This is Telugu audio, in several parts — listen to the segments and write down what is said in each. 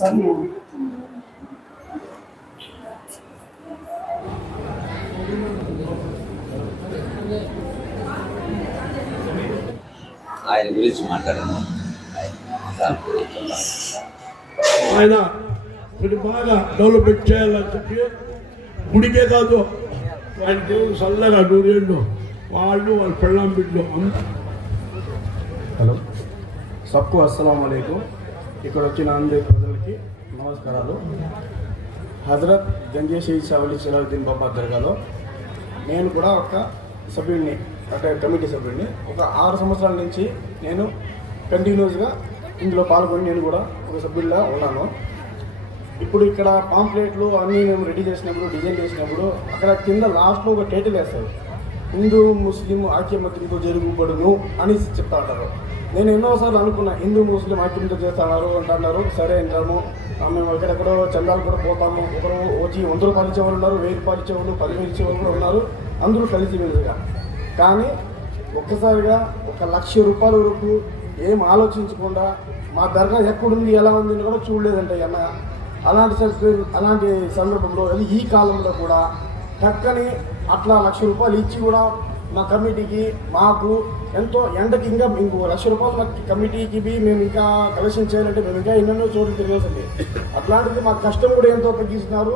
ఆయన గురించి మాట్లాడాను. ఆయన ఇది బాగా డెవలప్మెంట్ చేయాలని చెప్పి గుడికే కాదు ఆయన దేవుడు చల్లగా నూరేళ్ళు వాళ్ళు వాళ్ళ పెళ్ళాం బిడ్డలు. హలో, సబ్కు అస్సలం వాలేకుం. ఇక్కడ వచ్చిన అందరి ప్రజలకి నమస్కారాలు. హజరత్ గంజే షహీద్ షావలి జలాలుద్దీన్ బాబా దర్గాలో నేను కూడా ఒక సభ్యుడిని, అంటే కమిటీ సభ్యుడిని. ఒక 6 సంవత్సరాల నుంచి నేను కంటిన్యూస్గా ఇందులో పాల్గొని నేను కూడా ఒక సభ్యుడిలా ఉన్నాను. ఇప్పుడు ఇక్కడ పాంప్లెట్లు అన్నీ మేము రెడీ చేసినప్పుడు, డిజైన్ చేసినప్పుడు అక్కడ కింద లాస్ట్లో ఒక టైటిల్ వేస్తారు, హిందూ ముస్లిం ఐక్యమత్యంతో జరుగుబడును అని చెప్తా ఉంటారు. నేను ఎన్నోసార్లు అనుకున్నా, హిందూ ముస్లిం ఐక్యంతో చేస్తున్నారు అంటున్నారు. సరే అంటాము, మేము ఎక్కడెక్కడో చందాలు కూడా పోతాము. ఒకరు వచ్చి 100 రూపాయలు ఇచ్చేవాళ్ళు ఉన్నారు, 1000 రూపాయలు ఇచ్చేవాళ్ళు, 10,000 ఇచ్చేవాళ్ళు కూడా ఉన్నారు. అందరూ కలిసిమెలిసిగా. కానీ ఒక్కసారిగా 1,00,000 రూపాయల వరకు ఏం ఆలోచించకుండా మా దర్గా ఎక్కడుంది, ఎలా ఉంది అని కూడా చూడలేదంటే అన్న. అలాంటి సందర్భంలో ఈ కాలంలో కూడా చక్కని అట్లా 1,00,000 రూపాయలు ఇచ్చి కూడా మా కమిటీకి మాకు ఎంతో ఎండకి ఇంకా ఇంకో 1,00,000 రూపాయలు మా కమిటీకి మేము ఇంకా కలెక్షన్ చేయాలంటే మేము ఇంకా ఎన్నెన్నో చోట్ల తిరగాల్సింది. అట్లాంటిది మా కష్టం కూడా ఎంతో తగ్గిస్తున్నారు.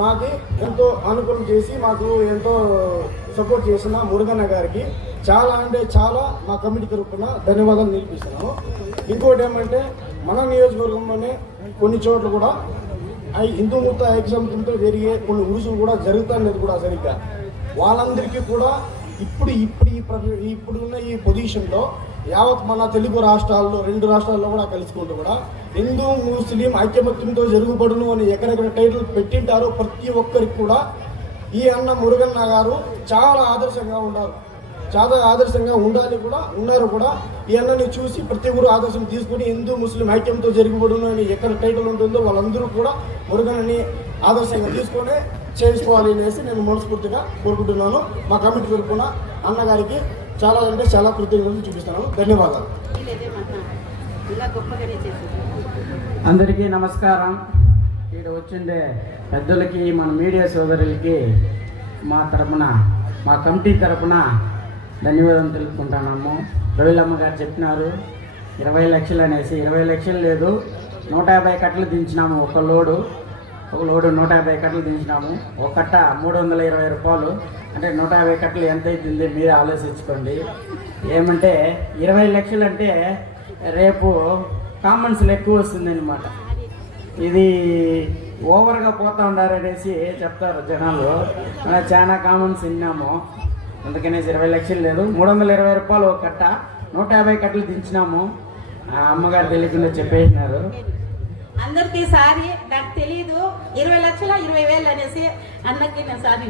మాకు ఎంతో అనుకూలం చేసి మాకు ఎంతో సపోర్ట్ చేసిన మురుగన్న గారికి చాలా అంటే చాలా మా కమిటీ తరఫున ధన్యవాదాలు నిలిపిస్తున్నాను. ఇంకోటి ఏమంటే మన నియోజకవర్గంలోనే కొన్ని చోట్ల కూడా హిందూ ముక్త ఐక్యమత్యంతో జరిగే కొన్ని ఉరుసులు కూడా జరుగుతాయనేది కూడా సరిగ్గా వాళ్ళందరికీ కూడా ఇప్పుడున్న ఈ పొజిషన్లో యావత్ మన తెలుగు రాష్ట్రాల్లో 2 రాష్ట్రాల్లో కూడా కలుసుకుంటూ కూడా హిందూ ముస్లిం ఐక్యమత్యంతో జరుగుబడును అని ఎక్కడెక్కడ టైటిల్ పెట్టింటారో ప్రతి ఒక్కరికి కూడా ఈ అన్న మురుగన్న గారు చాలా ఆదర్శంగా ఉన్నారు. చాలా ఆదర్శంగా ఉండాలి కూడా ఉన్నారు కూడా. ఈ అన్నని చూసి ప్రతి ఒక్కరు ఆదర్శం తీసుకుని హిందూ ముస్లిం ఐక్యంతో జరుగుబడును అని ఎక్కడ టైటిల్ ఉంటుందో వాళ్ళందరూ కూడా మురుగన్నని ఆదర్శంగా తీసుకొని చేసుకోవాలి అనేసి నేను మనస్ఫూర్తిగా కోరుకుంటున్నాను. మా కమిటీ తరఫున అన్నగారికి చాలా అంటే చాలా కృతజ్ఞతలు చూపిస్తున్నాను. ధన్యవాదాలు. అందరికీ నమస్కారం. ఇక్కడ వచ్చిండే పెద్దలకి, మన మీడియా సోదరులకి మా తరపున, మా కమిటీ తరపున ధన్యవాదం తెలుపుకుంటున్నాము. రవిలమ్మ గారు చెప్పినారు 20 లక్షలు అనేసి. 20 లక్షలు లేదు, 150 కట్టలు దించినాము. ఒక లోడు 150 కట్టలు దించినాము. ఒక కట్ట 320 రూపాయలు. అంటే 150 కట్టలు ఎంత అవుతుంది మీరే ఆలోచించుకోండి. ఏమంటే 20 లక్షలు అంటే రేపు కామన్స్లు ఎక్కువ వస్తుంది అనమాట. ఇది ఓవర్గా పోతూ ఉండారనేసి చెప్తారు జనాలు. మనం చాలా కామన్స్ విన్నాము. అందుకనేసి 20 లక్షలు లేదు, 320 రూపాయలు ఒక కట్ట, 150 కట్టలు దించినాము. అమ్మగారు తెలియకుండా చెప్పేసినారు. అందరికీ సారీ, నాకు తెలియదు 20 లక్షల 20,000 అనేసి అన్నకి నేను సారీ.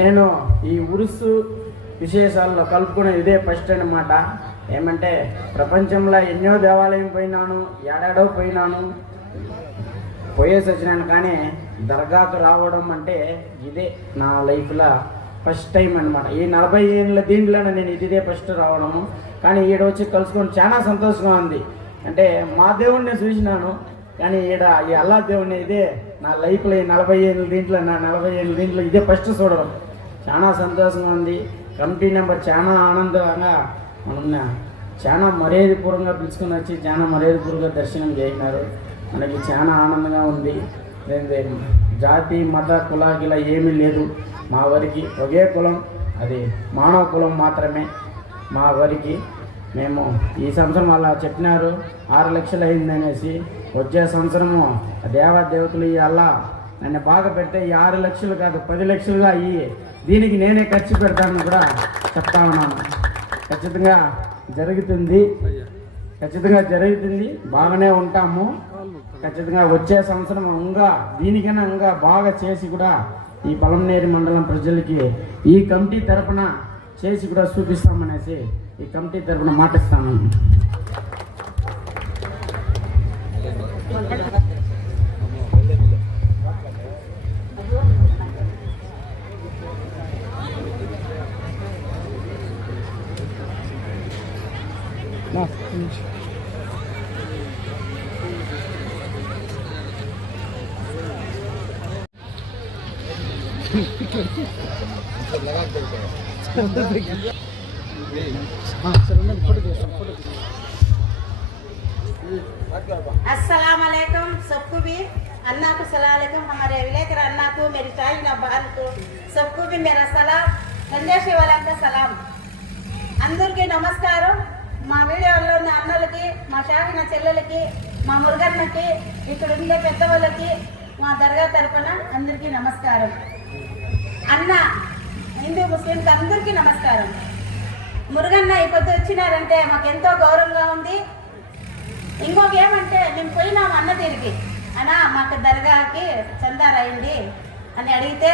నేను ఈ ఉరుసు విశేషాల్లో కలుపుకునే ఇదే ఫస్ట్ అన్నమాట. ఏమంటే ప్రపంచంలో ఎన్నో దేవాలయం పోయినాను, ఏడాడో పోయినాను, పోయేసి వచ్చినాను. కానీ దర్గాకు రావడం అంటే ఇదే నా లైఫ్లో ఫస్ట్ టైం అనమాట. ఈ 40 ఏళ్ళ దీంట్లో నేను ఇదే ఫస్ట్ రావడము. కానీ ఈడ వచ్చి కలుసుకొని చాలా సంతోషంగా ఉంది. అంటే మా దేవుడిని చూసినాను, కానీ ఈడ ఈ అల్లా దేవుడిని ఇదే నా లైఫ్లో ఈ 40 ఏళ్ళ దీంట్లో ఇదే ఫస్ట్ చూడడం. చాలా సంతోషంగా ఉంది. కమిటీ నెంబర్ చాలా ఆనందంగా మనం చాలా మర్యాదపూర్వకంగా పిలుచుకొని వచ్చి చాలా మర్యాదపూర్వకంగా దర్శనం చేసినారు. మనకి చాలా ఆనందంగా ఉంది. జాతి మత కులాగిల ఏమీ లేదు. మా వారికి ఒకే కులం, అది మానవ కులం మాత్రమే. మా వారికి మేము ఈ సంవత్సరం అలా చెప్పినారు 6 లక్షలు అయిందనేసి. వచ్చే సంవత్సరము దేవతలు ఈ అల్లా నన్ను బాగా పెడితే ఈ 6 లక్షలు కాదు 10 లక్షలుగా అయ్యి దీనికి నేనే ఖర్చు పెడతానని కూడా చెప్తా ఉన్నాను. ఖచ్చితంగా జరుగుతుంది, బాగానే ఉంటాము. ఖచ్చితంగా వచ్చే సంవత్సరం ఇంకా దీనికైనా ఇంకా బాగా చేసి కూడా ఈ పలమనేరు మండలం ప్రజలకి ఈ కమిటీ తరపున చేసి కూడా చూపిస్తామనేసి ఈ కమిటీ తరపున మాటిస్తాను. अस्सलाम वालेकुम सबको भी अन्ना को सलाम अलैकुम हमारे विलेकर अन्ना को मेरी शाहीना बहन को सबको भी मेरा सलाम संदेश वाला का सलाम అందరికీ నమస్కారం మా వీడియోలో ఉన్న అన్నలకి మా షాహిన చెల్లెలకి మా మురుగన్నకి ఇక్కడ ఉండే పెద్దవాళ్ళకి మా దర్గా తరపున అందరికీ నమస్కారం అన్న హిందూ ముస్లింస్ అందరికీ నమస్కారం మురుగన్న ఈ పొద్దు వచ్చినారంటే మాకు ఎంతో గౌరవంగా ఉంది ఇంకొక ఏమంటే మేము పోయినాము అన్న తిరిగి అన్నా మాకు దర్గాకి చందా రాయండి అని అడిగితే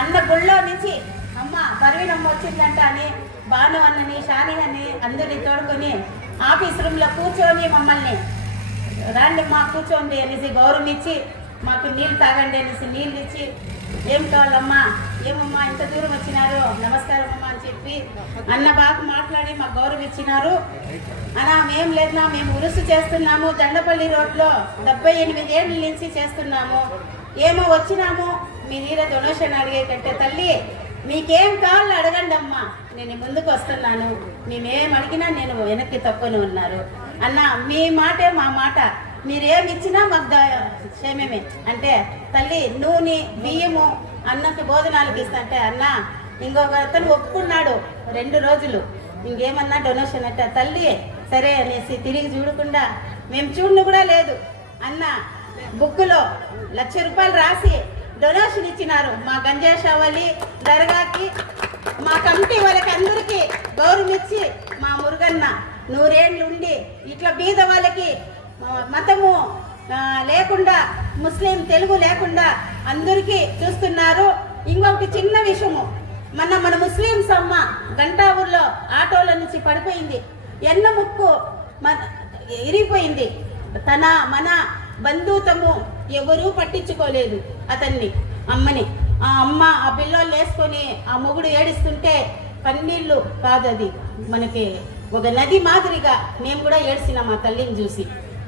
అన్న గుళ్ళో నుంచి అమ్మ పర్వీనమ్మ వచ్చిందంట అని బాను అన్నని షాని అని అందరినీ తోడుకొని ఆఫీస్ రూమ్లో కూర్చొని మమ్మల్ని రండి మా కూర్చోండి అనేసి గౌరవం ఇచ్చి మాకు నీళ్ళు తాగండి అనేసి నీళ్ళు ఇచ్చి ఏం కావాలమ్మా ఏమమ్మా ఇంత దూరం వచ్చినారు నమస్కారం అమ్మా అని చెప్పి అన్న బాగా మాట్లాడి మాకు గౌరవం ఇచ్చినారు అన్నా మేం లేదన్నా మేము ఉరుసు చేస్తున్నాము దండపల్లి రోడ్లో 78 ఏళ్ళ నుంచి చేస్తున్నాము ఏమో వచ్చినాము మీ నీర డొనేషన్ అడిగే కంటే తల్లి మీకేం కావాలో అడగండి అమ్మా నేను ముందుకు వస్తున్నాను మేమేం అడిగినా నేను వెనక్కి తక్కువనే ఉన్నారు అన్న మీ మాటే మా మాట మీరేమి ఇచ్చినా మాకు క్షేమమే అంటే తల్లి నూనె బియ్యము అన్నకి భోజనాలకి ఇస్తా అంటే అన్న ఇంకొక అతను ఒప్పుకున్నాడు 2 రోజులు ఇంకేమన్నా డొనేషన్ అంటే తల్లి సరే అనేసి తిరిగి చూడకుండా మేము చూడను కూడా లేదు అన్న బుక్కులో ₹1,00,000 రాసి డొనేషన్ ఇచ్చినారు మా గంజేషావళి దర్గాకి మా కమిటీ వాళ్ళకి అందరికీ గౌరవం ఇచ్చి మా మురుగన్న 100 ఏళ్ళు ఉండి ఇట్లా బీద వాళ్ళకి మతము లేకుండా ముస్లిం తెలుగు లేకుండా అందరికీ చూస్తున్నారు ఇంకొకటి చిన్న విషయము మన ముస్లింస్ అమ్మ గంటా ఊర్లో ఆటోల నుంచి పడిపోయింది ఎన్న ముక్కు ఇరిగిపోయింది మన బంధుత్వము ఎవరూ పట్టించుకోలేదు అతన్ని అమ్మని ఆ అమ్మ ఆ పిల్లోళ్ళు వేసుకొని ఆ మొగుడు ఏడుస్తుంటే కన్నీళ్ళు కాదు అది మనకి ఒక నది మాదిరిగా మేము కూడా ఏడ్చినాం ఆ తల్లిని చూసి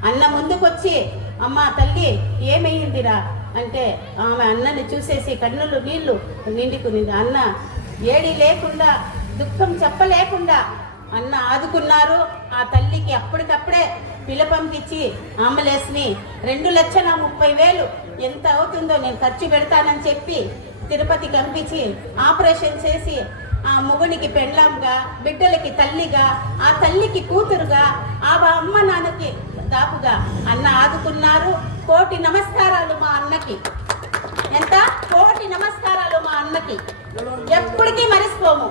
అన్న ముందుకొచ్చి అమ్మ తల్లి ఏమయ్యిందిరా అంటే ఆమె అన్నని చూసేసి కన్నులు నీళ్లు నిండుకునింది అన్న ఏడి లేకుండా దుఃఖం చెప్పలేకుండా అన్న ఆదుకున్నారు ఆ తల్లికి అప్పటికప్పుడే పిలపంపించి అంబులెన్స్ని 2,30,000 ఎంత అవుతుందో నేను ఖర్చు పెడతానని చెప్పి తిరుపతికి పంపించి ఆపరేషన్ చేసి ఆ మొగునికి పెళ్ళాంగా బిడ్డలకి తల్లిగా ఆ తల్లికి కూతురుగా ఆ అమ్మ నాన్నకి దాపుగా అన్న ఆదుకున్నారు కోటి నమస్కారాలు మా అన్నకి ఎంత కోటి నమస్కారాలు మా అన్నకి ఎప్పటికీ మరిసిపోము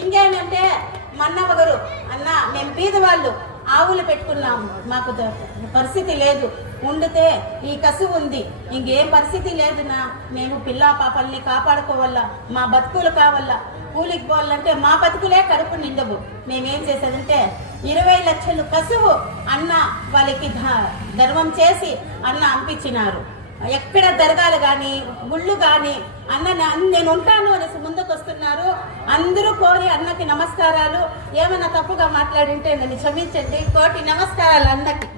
ఇంకేంటంటే మన్నవగరు అన్న మేము బీదవాళ్ళు ఆవులు పెట్టుకున్నాము మాకు పరిస్థితి లేదు ఉండితే ఈ కసు ఉంది ఇంకేం పరిస్థితి లేదునా మేము పిల్లా పాపల్ని కాపాడుకోవాలా మా బతుకులు కావాలా కూలికి పోవాలంటే మా బతుకులే కడుపు నిండవు మేమేం చేసేదంటే 20 లక్షలు కసువు అన్న వాళ్ళకి ధర్మం చేసి అన్న అంపించినారు ఎక్కడ దర్గాలు కానీ గుళ్ళు కానీ అన్న నేను ఉంటాను అనేసి ముందుకు వస్తున్నారు అందరూ కోరి అన్నకి నమస్కారాలు ఏమైనా తప్పుగా మాట్లాడింటే నన్ను క్షమించండి కోటి నమస్కారాలు అన్నకి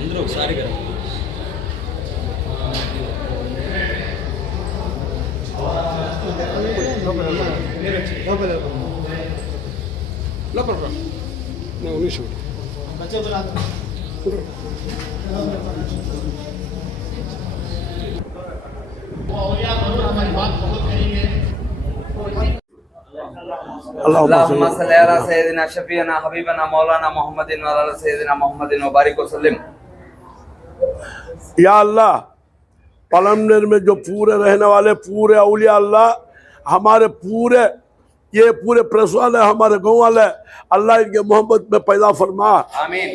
అందరూ ఒకసారి కదా లోపల నిమిషం और हमारी बात बहुत करेंगे اللهم صل على سيدنا شفيعنا حبيبنا مولانا محمد وعلى سيدنا محمد وبارك وسلم. या अल्लाह पलमनेर में जो पूरे रहने वाले पूरे औलिया अल्लाह हमारे पूरे ये पूरे प्रेस वाले हमारे गाँव वाले अल्लाह इनके मोहब्बत में पैदा फरमा, आमीन.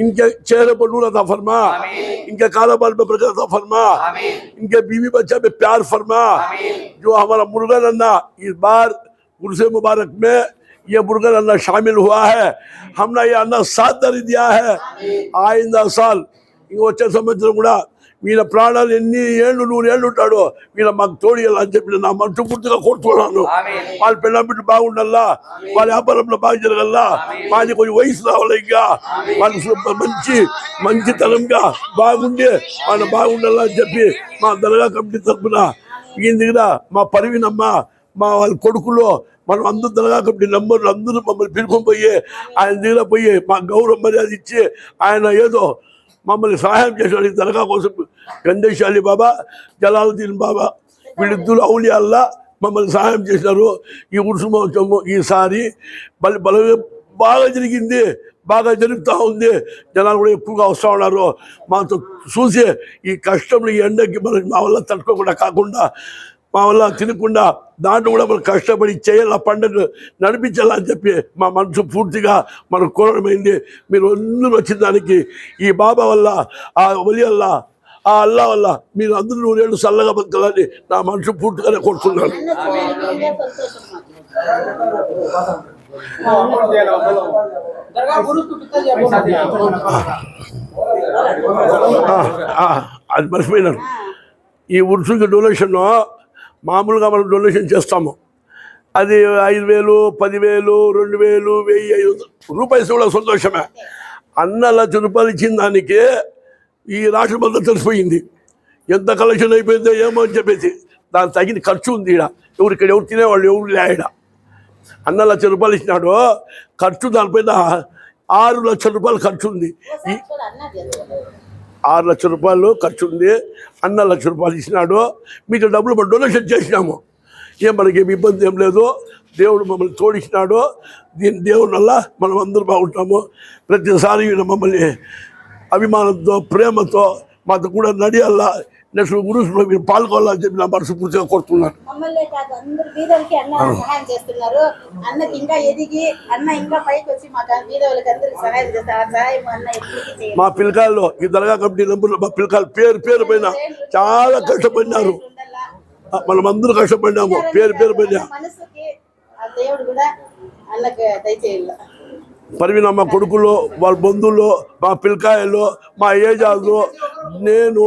इनके चेहरे पर नूर अता फरमा, इनके कारोबार में बरकत अता फरमा, इनके बीवी बच्चे में प्यार फरमा. जो हमारा मुर्गन अन्ना इस बार उर्से मुबारक में ये मुर्गन अन्ना शामिल हुआ है, हमने ये अन्ना साथ दरी दिया है. आइंदा साल ఇంక వచ్చే సంవత్సరం కూడా వీళ్ళ ప్రాణాలు ఎన్ని ఏళ్ళు 100 ఏళ్ళు ఉంటాడో వీళ్ళ మాకు తోడియాలని చెప్పి నా మనసు పూర్తిగా కోరుతున్నాను. వాళ్ళ పిల్లల బిడ్డ బాగుండాలా, వాళ్ళ వ్యాపారంలో బాగా జరగాలా, వాళ్ళకి కొంచెం వయసు రావాలి, ఇంకా వాళ్ళు మంచితనంగా బాగుండి వాళ్ళు బాగుండాలా అని చెప్పి మా దర్గా కమిటీ తరఫున ఈయన దగ్గర మా పరివినమ్మ మా వాళ్ళ కొడుకులు మనం అందరూ దర్గా కమిటీ నంబర్లు అందరూ మమ్మల్ని పిలుచుకొని పోయి ఆయన దగ్గర పోయి మా గౌరవ మర్యాద ఇచ్చి ఆయన ఏదో మమ్మల్ని సహాయం చేశాడు. ఈ దర్గా కోసం గండేష్ అలీ బాబా, జలాలుద్దీన్ బాబా వీళ్ళిద్దరు ఔలియాల్లా మమ్మల్ని సహాయం చేశారు. ఈ ఉరుసు మహోత్సవం ఈసారి బాగా జరిగింది, బాగా జరుగుతూ ఉంది. జనాలు కూడా ఎక్కువగా వస్తూ ఉన్నారు. మాతో చూసి ఈ కష్టంలో ఈ ఎండకి మనం మా వల్ల తట్టుకోకుండా కాకుండా మా వల్ల తినకుండా దాంట్లో కూడా మనం కష్టపడి చేయాలి, పండుగ నడిపించాలని చెప్పి మా మనసు పూర్తిగా మనకు కోరడమైంది. మీరు అందరూ వచ్చిన దానికి ఈ బాబా వల్ల, ఆ వలి వల్ల, ఆ అల్లా వల్ల మీరు అందరూ 100 ఏళ్ళు చల్లగా బతకాలని నా మనసు పూర్తిగానే కోరుతున్నాను. అది మర్చిపోయినాను. ఈ ఉరుసుకి డొనేషన్ మామూలుగా మనం డొనేషన్ చేస్తాము, అది 5,000, 10,000, 2,000, 1,000 రూపాయలు కూడా సంతోషమే. అన్న ₹1,00,000 ఇచ్చిన దానికి ఈ రాష్ట్రం అంతా తెలిసిపోయింది ఎంత కలెక్షన్ అయిపోయిందో ఏమో అని చెప్పేసి. దానికి తగిన ఖర్చు ఉంది. ఇక్కడ ఎవరు తినేవాళ్ళు ఎవరు లేడ. అన్న ₹1,00,000 ఇచ్చినాడు, ఖర్చు దానిపైన ₹6,00,000 ఖర్చు ఉంది. ఈ ₹6,00,000 ఖర్చు ఉంది. అన్న ₹1,00,000 ఇచ్చినాడు. మీకు డబ్బులు మనం డొనేషన్ చేసినాము, మనకి ఇబ్బంది ఏం లేదు. దేవుడు మమ్మల్ని తోడిచ్చినాడు. దేవుడి వల్ల మనం అందరూ బాగుంటాము. ప్రతిసారి మమ్మల్ని అభిమానంతో ప్రేమతో మాతో కూడా నడియాలా, నెక్స్ట్ గురుసులో మీరు పాల్గొనాలని చెప్పి నా మనసు పూర్తిగా కోరుతున్నాను. మమ్మల్ని కాదు అందరు బీదలకి అన్న సహాయం చేస్తున్నారు. అన్నకి ఇంకా ఎదిగి అన్న ఇంకా పైకి వచ్చి మా బీదవులకి అందరికి సహాయం చేస్తారు. సహాయం అన్న మా పిల్లకాయల్లో ఈ దర్గా కమిటీ నంబర్లో మా పిల్లకాయలు పేరు పైన చాలా కష్టపడినారు. మనం అందరూ కష్టపడినాము, పేరు పైన. మనసుకి ఆ దేవుడు కూడా అన్నకి దయచేయాలి. పరివిన మా కొడుకులు, వాళ్ళ బంధువులు, మా పిల్లకాయలు, మా ఏజాలు, నేను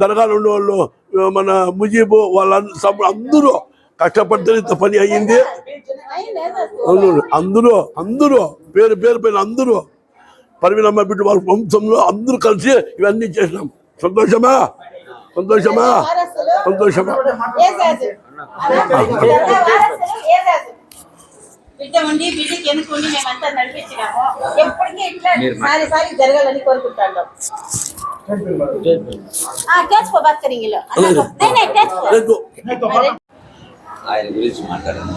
దర్గాలు ఉండేవాళ్ళు, మన ముజీబు వాళ్ళ అందరూ కష్టపడితే ఇంత పని అయ్యింది. అందరూ పేరు పైన అందరూ పరివినమ్మ బిడ్డ వాళ్ళ వంశంలో అందరూ కలిసి ఇవన్నీ చేసినాం. సంతోషమా? బిడ్డ ఉండి బిడ్డకి ఎన్నుకుండి మేమంతా నడిపించినాము. ఎప్పటికీ ఇట్లా సారి జరగాలని కోరుకుంటాను. ఆయన గురించి మాట్లాడాను.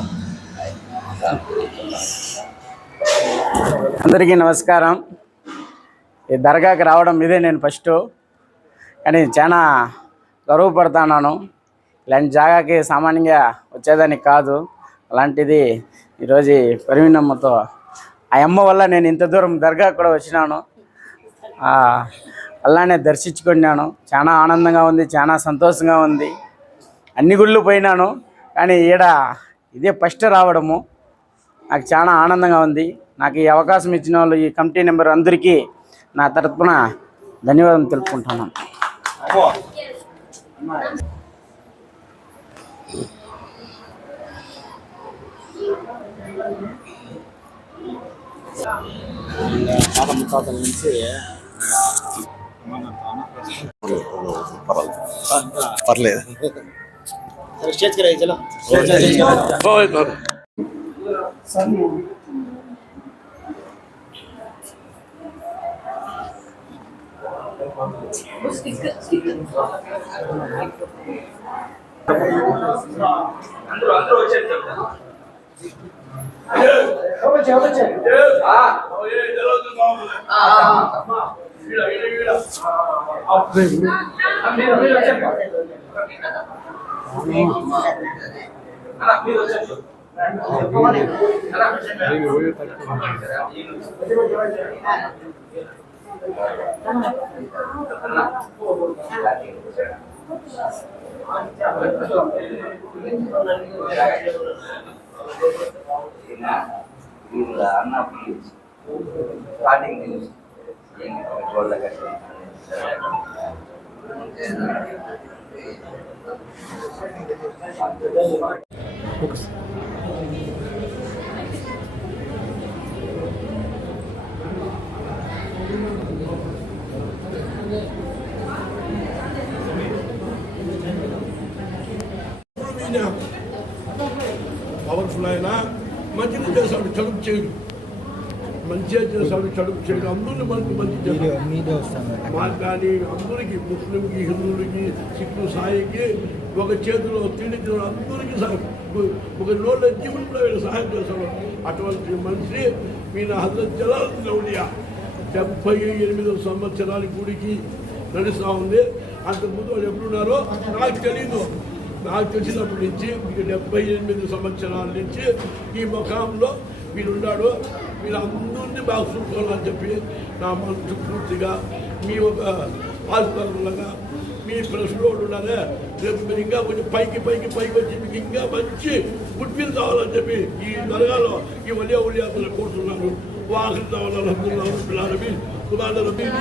అందరికీ నమస్కారం. ఈ దర్గాకి రావడం ఇదే నేను ఫస్ట్, కానీ చాలా గర్వపడుతున్నాను. ఇలాంటి జాగాకి సామాన్యంగా వచ్చేదానికి కాదు. అలాంటిది ఈరోజు పరివినమ్మతో ఆ అమ్మ వల్ల నేను ఇంత దూరం దర్గాకు కూడా వచ్చినాను. అల్లానే దర్శించుకున్నాను. చాలా ఆనందంగా ఉంది, చాలా సంతోషంగా ఉంది. అన్ని గుళ్ళు పోయినాను, కానీ ఈడ ఇదే ఫస్ట్ రావడము నాకు చాలా ఆనందంగా ఉంది. నాకు ఈ అవకాశం ఇచ్చిన వాళ్ళు, ఈ కమిటీ మెంబర్ అందరికీ నా తరపున ధన్యవాదం తెలుపుకుంటున్నాను. పర్లేదు. అన్న ప్లీజ్ స్టార్టింగ్ న్యూస్ చూడలేక పవర్ఫుల్ అయినా మంచిగా చేశాడు, చెడుపు చేయడు. మంచిగా చేశాడు, చెడుపు చేయడు. అందరినీ మనకు మంచి చేస్తాడు. మాకు కానీ అందరికీ, ముస్లింకి, హిందువులకి, సిక్కు, సాయికి ఒక చేతిలో తిండి అందరికీ ఒక నోళ్ళ జీవులు కూడా వీళ్ళు సహాయం చేస్తాడు. అటువంటి మనిషి ఈయన హజరత్ జలాలుద్దీన్ ఔలియా 78 సంవత్సరాల గుడికి నడుస్తూ ఉంది. అంతకుముందు వాళ్ళు ఎప్పుడున్నారో నాకు తెలీదు. నాకు తెలిసినప్పటి నుంచి 78 సంవత్సరాల నుంచి ఈ ముఖంలో వీళ్ళున్నాడు. వీళ్ళందరినీ బాగా చూసుకోవాలని చెప్పి నా మనసు పూర్తిగా మీ ఒక ఆస్పత్రులుగా మీ ప్రశ్నలు ఉన్నారే, రేపు మీరు ఇంకా కొంచెం పైకి వచ్చి మీకు ఇంకా మంచి గుడ్విల్ కావాలని చెప్పి ఈ దర్గాలో ఈ వలియా ఉలియాతలు కోరుతున్నాను. వాహన అల్హమ్దులిల్లాహి సుబ్హాన రబ్బిల్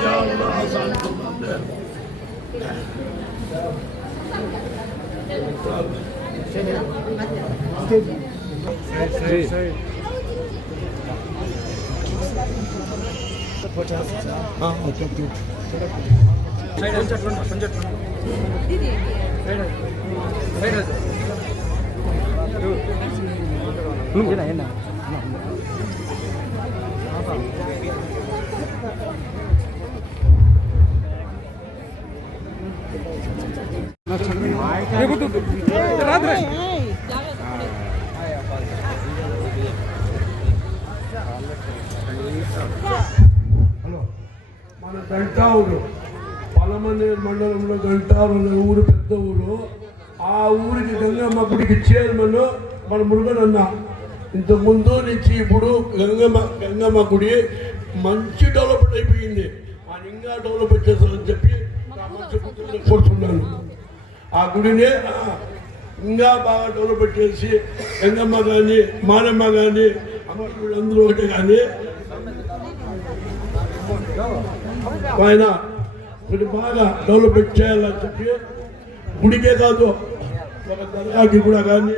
మన గంటావులు పలమనేరు మండలంలో గంటారు అనే ఊరు, పెద్ద ఊరు. ఆ ఊరికి గంగమ్మ గుడికి చైర్మన్ మన మురుగనన్న. ఇంతకుముందు నుంచి ఇప్పుడు గంగమ్మ గుడి మంచి డెవలప్మెంట్ అయిపోయింది. ఆయన ఇంకా డెవలప్మెంట్ చేస్తారని చెప్పి కోరుతున్నాను. ఆ గుడిని ఇంకా బాగా డెవలప్మెంట్ చేసి గంగమ్మ కానీ, మారమ్మ కానీ, అమ్మవాళ్ళందరూ ఒకటే కానీ ఆయన కొన్ని బాగా డెవలప్మెంట్ చేయాలని చెప్పి గుడికే కాదు ఒక దర్గాకి కూడా కానీ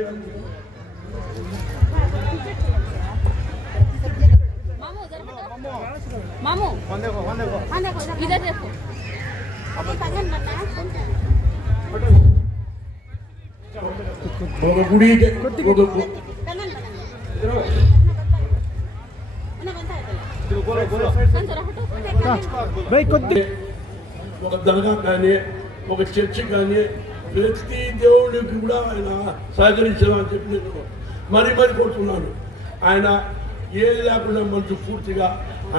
ఒక గుడికి ఒక దర్గా కానీ, ఒక చర్చి కానీ, ప్రతి దేవుడికి కూడా ఆయన సహకరించాలని చెప్పి నేను మరీ కోరుతున్నాను. ఆయన ఏది లేకుండా మనసు పూర్తిగా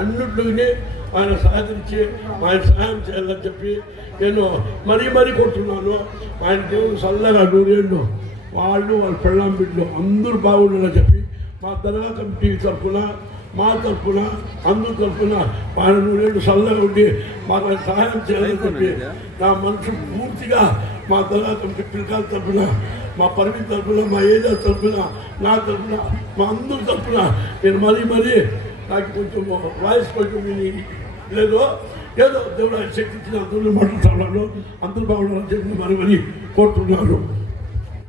అన్నింటినీ ఆయన సహకరించి ఆయన సహాయం చేయాలని చెప్పి నేను మరీ కోరుతున్నాను. ఆయన దేవుడు చల్లగా 100 ఏళ్ళు వాళ్ళు వాళ్ళ పెళ్ళాం బిడ్డలు అందరూ బాగుండాలని చెప్పి మా దర్గా కమిటీ తరఫున, మా తరఫున, అందరి తరఫున ఆయన 100 ఏళ్ళు చల్లగా ఉండి మాకు ఆయన సహాయం చేయాలని చెప్పి నా మనసు పూర్తిగా మా దర్గా కమిటీ పిల్లకాయల తరఫున, మా పరిమితి తరఫున, మా ఏరియా తరఫున, నా తరఫున, మా అందరి తరఫున నేను మరీ నాకు కొంచెం వాయిస్ కొంచెం లేదు, ఏదో దేవుడు ఆయన శక్తి ఇచ్చిన అందరూ మాట్లాడుతున్నాను. అందరూ బాగుండాలని చెప్పి మరీ కోరుతున్నాను.